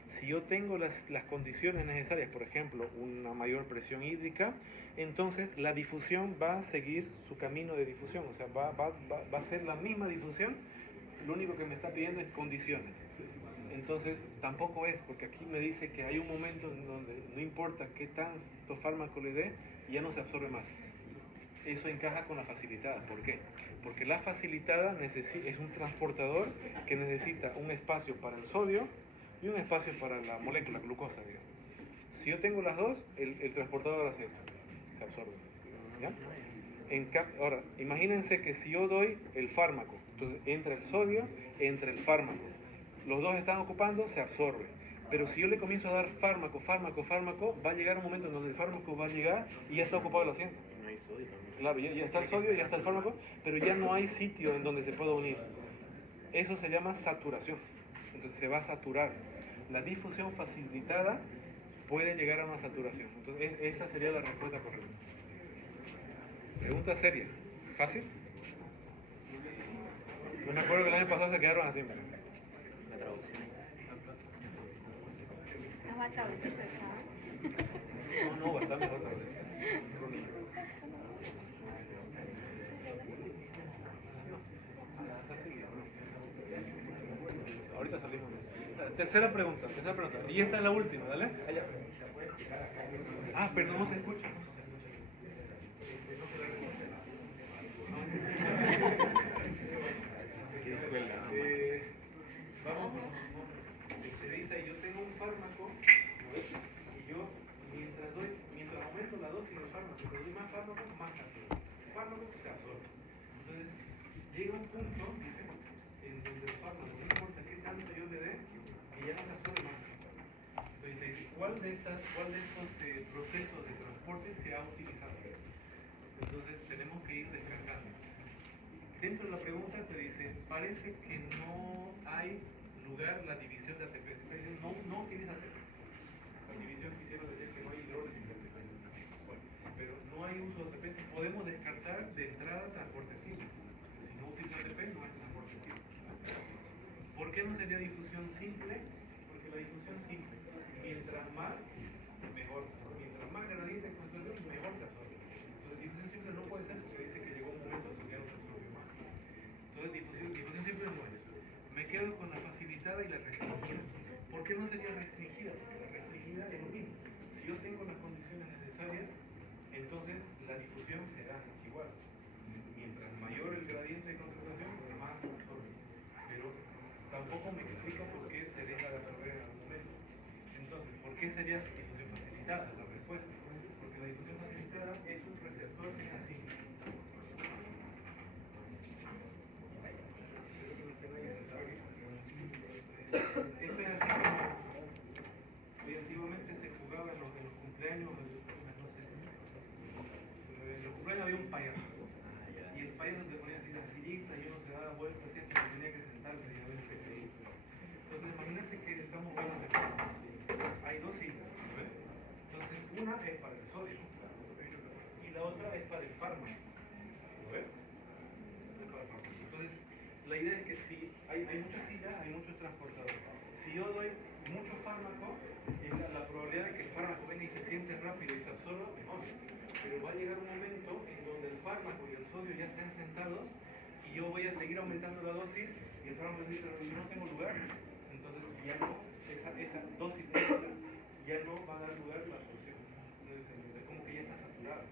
si yo tengo las condiciones necesarias, por ejemplo, una mayor presión hídrica, entonces la difusión va a seguir su camino de difusión, o sea, va a ser la misma difusión, lo único que me está pidiendo es condiciones. Entonces, tampoco es, porque aquí me dice que hay un momento en donde no importa qué tanto fármaco le dé, ya no se absorbe más. Eso encaja con la facilitada. ¿Por qué? Porque la facilitada es un transportador que necesita un espacio para el sodio y un espacio para la molécula glucosa, digamos. Si yo tengo las dos, el transportador hace esto, se absorbe. ¿Ya? Ahora, imagínense que si yo doy el fármaco, entonces entra el sodio, entra el fármaco. Los dos están ocupando, se absorbe. Pero si yo le comienzo a dar fármaco, va a llegar un momento en donde el fármaco va a llegar y ya está ocupado el asiento. No hay sodio también. Claro, ya está el sodio, ya está el fármaco, pero ya no hay sitio en donde se pueda unir. Eso se llama saturación. Entonces se va a saturar. La difusión facilitada puede llegar a una saturación. Entonces esa sería la respuesta correcta. Pregunta seria. ¿Fácil? Yo me acuerdo que el año pasado se quedaron así. La traducción. ¿No va a traducir su examen? No, bastante mejor vez. Ahorita salimos. Tercera pregunta. Y esta es la última, ¿vale? Allá. Ah, perdón, no se escucha. Vamos. Se dice, yo tengo un fármaco y yo mientras aumento la dosis del fármaco, pero doy más fármaco, más saturo. El fármaco se absorbe. Entonces, llega un punto, dice, en donde el fármaco, no importa qué tanto yo le dé, que ya no se absorbe más. Entonces, dice, ¿cuál de estos procesos de transporte se ha utilizado? Entonces, tenemos que ir descartando. Dentro de la pregunta te dice, parece que no hay lugar la división de ATP. No utiliza ATP. La división quisiera decir que no hay hidrólisis de ATP. Bueno, pero no hay uso de ATP. Podemos descartar de entrada transporte activo. Si no utiliza ATP, no hay transporte activo. ¿Por qué no sería difusión simple? Porque la difusión simple, mientras más, mejor. Mientras más gradiente de concentración, mejor se absorbe. Entonces, difusión simple no puede ser porque dice que llegó un momento en que ya no se absorbe más. Entonces, difusión simple no es. Me quedo con la facilitada y la restringida. ¿Por qué no sería restringida? Porque la restringida es lo mismo. Si yo tengo las condiciones necesarias, entonces la difusión será igual. Mientras mayor el gradiente de concentración, más absorbe. Pero tampoco me explica por qué se deja de absorber en algún momento. Entonces, ¿por qué sería difusión facilitada? La respuesta. Porque la difusión facilitada es un receptor que es así. Esto es así como antiguamente se jugaba en los cumpleaños, no sé, en los cumpleaños había un payaso y el payaso te ponía así la sillita y uno se daba vueltas así hasta que tenía que sentarse y a verse. Entonces imagínate que estamos jugando, hay dos sillas, ¿ves? Una es para el sodio y la otra es para el fármaco. ¿Lo ves? Es para el fármaco. Entonces, la idea es que si hay muchas sillas, hay muchos transportadores. Si yo doy mucho fármaco, la probabilidad de que el fármaco venga y se siente rápido y se absorba, mejor. Pero va a llegar un momento en donde el fármaco y el sodio ya estén sentados y yo voy a seguir aumentando la dosis y el fármaco dice, pero yo no tengo lugar. Entonces ya no, esa dosis extra ya no va a dar lugar a la absorción. Entonces es como que ya está saturado,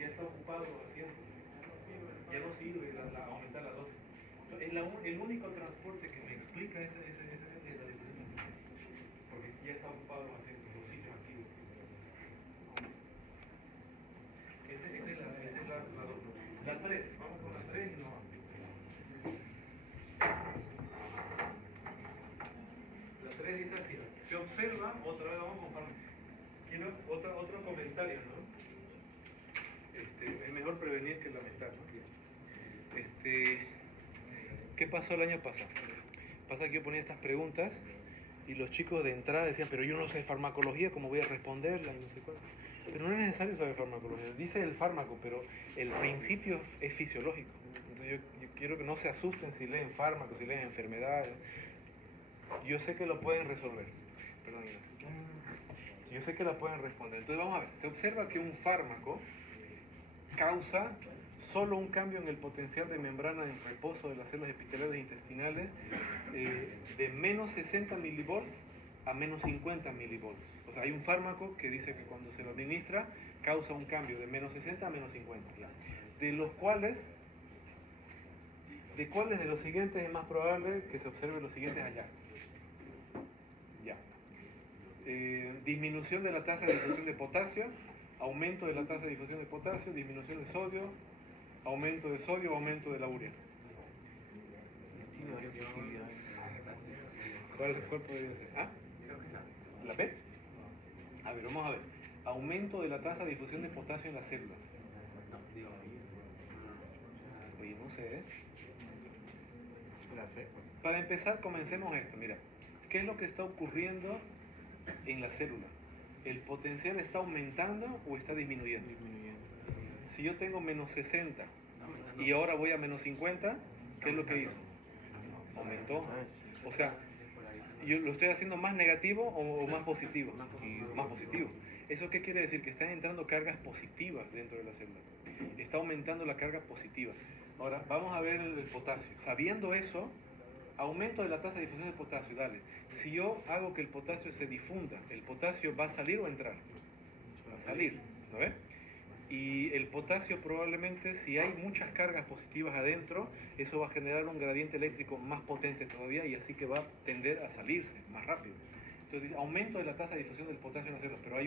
ya está ocupado los asientos. Ya no sirve aumentar la dosis. Entonces, el único transporte que me explica es la diferencia. Porque ya está ocupado los asientos, los sitios activos. Esa es la 2. La 3, vamos con la 3 y no vamos. La 3 dice así, se observa, otra vez vamos con fármaco. Quiero otro comentario, ¿no? Es mejor prevenir que lamentar, ¿no? ¿Qué pasó el año pasado? Pasa que yo ponía estas preguntas y los chicos de entrada decían, pero yo no sé farmacología, ¿cómo voy a responderla? Y no sé cuál. Pero no es necesario saber farmacología. Dice el fármaco, pero el principio es fisiológico. Entonces yo quiero que no se asusten si leen fármacos, si leen enfermedades. Yo sé que lo pueden resolver. Perdón, yo sé que la pueden responder. Entonces vamos a ver. Se observa que un fármaco causa solo un cambio en el potencial de membrana en reposo de las células epiteliales intestinales de menos 60 milivolts a menos 50 milivolts. O sea, hay un fármaco que dice que cuando se lo administra causa un cambio de menos 60 a menos 50. De los cuales, ¿de cuáles de los siguientes es más probable que se observe los siguientes hallazgos? Ya. Disminución de la tasa de difusión de potasio, aumento de la tasa de difusión de potasio, disminución de sodio, aumento de sodio o aumento de la urea. ¿Cuál podría ser? ¿Ah? ¿La B? A ver, vamos a ver. Aumento de la tasa de difusión de potasio en las células. Oye, no sé, ¿eh? Para empezar, comencemos esto. Mira, ¿qué es lo que está ocurriendo en la célula? ¿El potencial está aumentando o está disminuyendo? Si yo tengo menos 60 y ahora voy a menos 50, ¿qué es lo que hizo? Aumentó. O sea, ¿yo lo estoy haciendo más negativo o más positivo? Más positivo. ¿Eso qué quiere decir? Que están entrando cargas positivas dentro de la célula. Está aumentando la carga positiva. Ahora, vamos a ver el potasio. Sabiendo eso, aumento de la tasa de difusión del potasio, dale. Si yo hago que el potasio se difunda, ¿el potasio va a salir o a entrar? Va a salir, ¿no ves? Y el potasio probablemente, si hay muchas cargas positivas adentro, eso va a generar un gradiente eléctrico más potente todavía y así que va a tender a salirse más rápido. Entonces dice, aumento de la tasa de difusión del potasio en las células, pero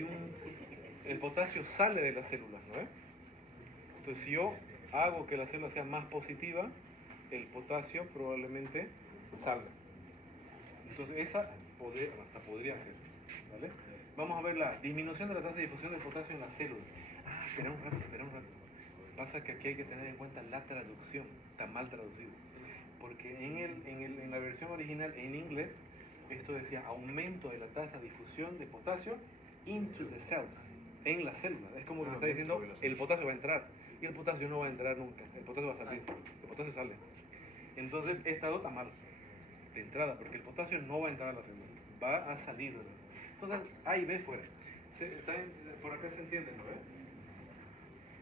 el potasio sale de las células, ¿no ves? Entonces si yo hago que la célula sea más positiva, el potasio probablemente salga. Entonces esa hasta podría ser, ¿vale? Vamos a ver la disminución de la tasa de difusión del potasio en las células. Espera un rato. Pasa que aquí hay que tener en cuenta la traducción, está mal traducido. Porque en la versión original en inglés, esto decía aumento de la tasa de difusión de potasio into the cells, en las células. Es como que me está diciendo el potasio va a entrar y el potasio no va a entrar nunca, el potasio va a salir, el potasio sale. Entonces esta nota está mal de entrada porque el potasio no va a entrar a la célula, va a salir. Entonces A y B fuera. Por acá se entiende, ¿no?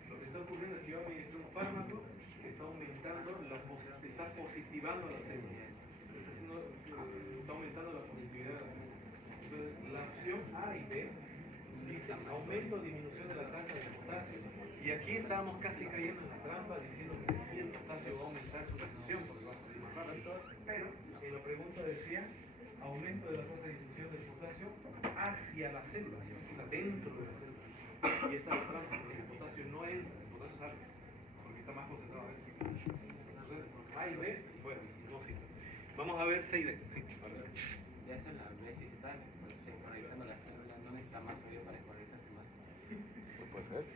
Lo que está ocurriendo es que yo administro un fármaco que está aumentando, está positivando la célula. Está aumentando la positividad de la célula. Entonces, la opción A y B dice aumento o disminución de la tasa de potasio. Y aquí estábamos casi cayendo en la trampa diciendo que sí, el potasio va a aumentar su difusión porque va a salir más rápido. Pero en la pregunta decía aumento de la tasa de difusión del potasio hacia la célula, o sea, dentro de la célula. Y esta es la trampa, porque el potasio no entra, el potasio sale, porque está más concentrado dentro. Entonces, A y B, fuera, no cita. Vamos a ver C y D. Sí, vale. Ya eso en la B sí está polarizando la célula, no necesita más sodio para polarizarse más.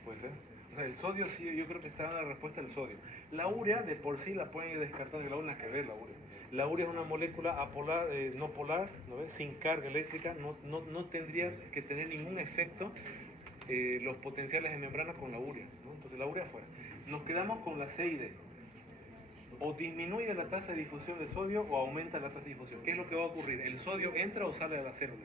Puede ser. O sea, el sodio sí, yo creo que está en la respuesta del sodio. La urea de por sí la pueden ir descartando, la urea que ver la urea. La urea es una molécula apolar, no polar, ¿no ves? Sin carga eléctrica, no tendría que tener ningún efecto los potenciales de membrana con la urea, ¿no? Entonces la urea afuera. Nos quedamos con la C y D. O disminuye la tasa de difusión de sodio o aumenta la tasa de difusión. ¿Qué es lo que va a ocurrir? ¿El sodio entra o sale de la célula?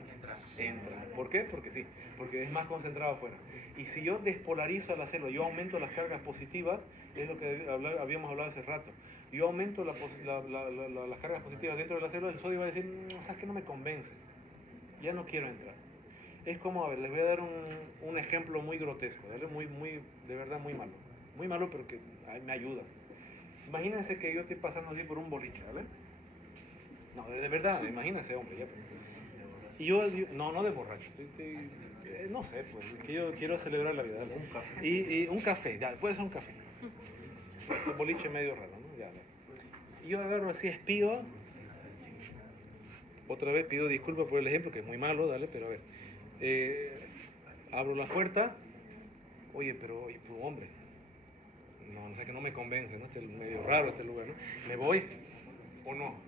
Entra. ¿Por qué? Porque sí, porque es más concentrado afuera. Y si yo despolarizo a la célula, yo aumento las cargas positivas, es lo que habíamos hablado hace rato. Yo aumento las cargas positivas dentro de la célula, el sodio va a decir, ¿sabes qué? No me convence. Ya no quiero entrar. Es como, a ver, les voy a dar un ejemplo muy grotesco, ¿vale? De verdad muy malo. Muy malo, pero que me ayuda. Imagínense que yo estoy pasando así por un boliche, ¿vale? No, de verdad, imagínense, hombre. Ya. Y yo, no de borracho, no sé, pues, que yo quiero celebrar la vida. ¿Vale? Un café. Y un café, ya, puede ser un café. Un boliche medio raro, ¿no? Ya, ya. Y yo agarro así, espío. Otra vez pido disculpas por el ejemplo, que es muy malo, dale, pero a ver. Abro la puerta. Oye, pero hombre. No sé, que no me convence, ¿no? Este es medio raro este lugar, ¿no? ¿Me voy o no?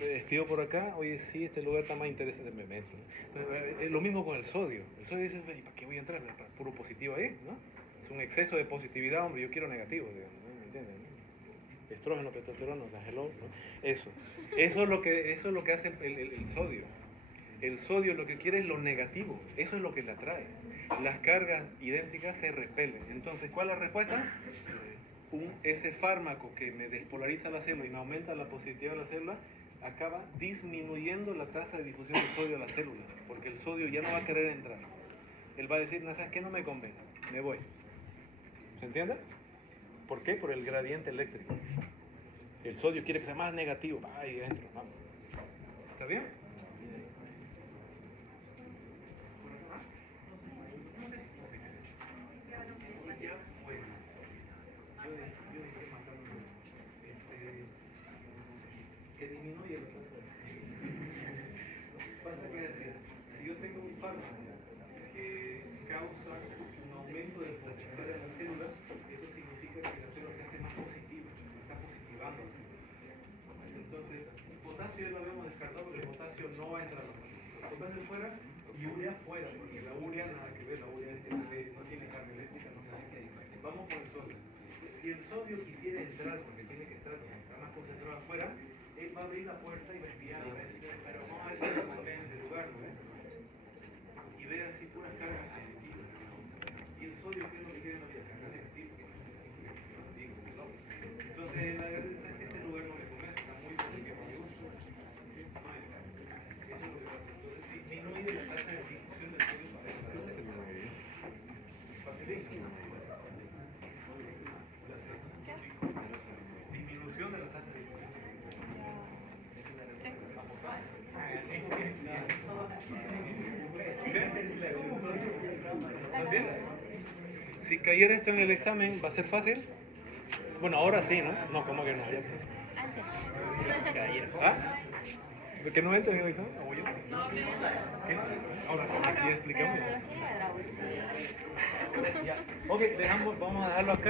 Espío por acá, oye, sí, este lugar está más interesante, me meto, ¿no? Entonces, lo mismo con el sodio. El sodio dice, ¿para qué voy a entrar? ¿Para puro positivo ahí? ¿No? Es un exceso de positividad, hombre, yo quiero negativo, digamos, ¿no? ¿Me entiendes? ¿No? Estrógeno, testosterona, o sea, hello, ¿no? Eso es lo que hace el sodio. El sodio lo que quiere es lo negativo, eso es lo que le atrae. Las cargas idénticas se repelen. Entonces, ¿cuál es la respuesta? Ese fármaco que me despolariza la célula y me aumenta la positividad de la célula, acaba disminuyendo la tasa de difusión del sodio a la célula, porque el sodio ya no va a querer entrar. Él va a decir, no, ¿sabes qué? No me convence, me voy. ¿Se entiende? ¿Por qué? Por el gradiente eléctrico. El sodio quiere que sea más negativo. Ahí entro, vamos. ¿Está bien? Que disminuye la tasa. Pasa que si yo tengo un fármaco que causa un aumento del potencial de la célula, eso significa que la célula se hace más positiva, está positivando. Entonces, potasio ya lo habíamos descartado porque el potasio no va a entrar a la célula. Potasio fuera y urea fuera, porque la urea nada que ver, la urea no tiene carga eléctrica, no se hace. Vamos con el sodio. Si el sodio quisiera entrar, porque tiene que estar, está más concentrado afuera, él va a abrir la puerta y va a espiar, y va a decir, pero vamos a ver si se convence el lugar, ¿no? Y ve así puras cargas positivas. Y el sodio, ¿qué es lo que quiere en la vida? Carga negativa. Entonces, la verdad es que este lugar no me convence, está muy positivo, me gusta. Eso es lo que pasa. Entonces, disminuye la tasa de difusión del sodio para esta. Facilísimo. Disminución de la tasa de difusión. ¿No entiendes? Si cayera esto en el examen, ¿va a ser fácil? Bueno, ahora sí, ¿no? No, ¿cómo que no? Antes. ¿Ah? ¿Que no entra en el examen? ¿O yo? ¿Qué? Ahora, aquí explicamos. Pero analogía de Gauss. Ok, vamos a dejarlo acá.